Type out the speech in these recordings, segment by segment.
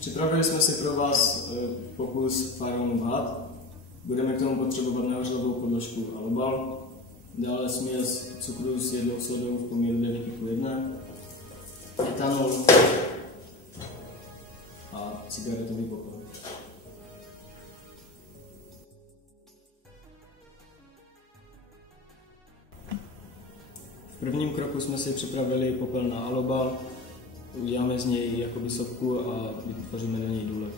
Připravili jsme si pro vás pokus Faraonův had. Budeme k tomu potřebovat nehořlavou podložku alobal, dále směs cukru s jednou sodou v poměru 9:1, etanol a cigaretový popel. V prvním kroku jsme si připravili popel na alobal, uděláme z něj jakoby sopku a vytvoříme do něj důlek.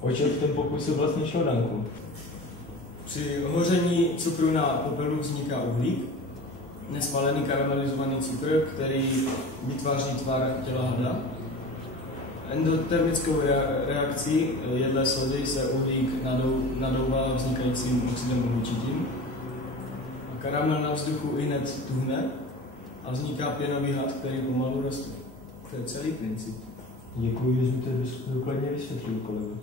O čem v tom pokusu vlastně šlo, Danku? Při hoření cukru na popelu vzniká uhlík, nespálený karamelizovaný cukr, který vytváří tvar těla hada. Endotermickou reakcí jedlé sody se uhlík nadouvá vznikajícím oxidem uhličitým. Karamel na vzduchu ihned tuhne a vzniká pěnový had, který pomalu roste. To je celý princip. Děkuji, že jste to důkladně vysvětlil, kolego.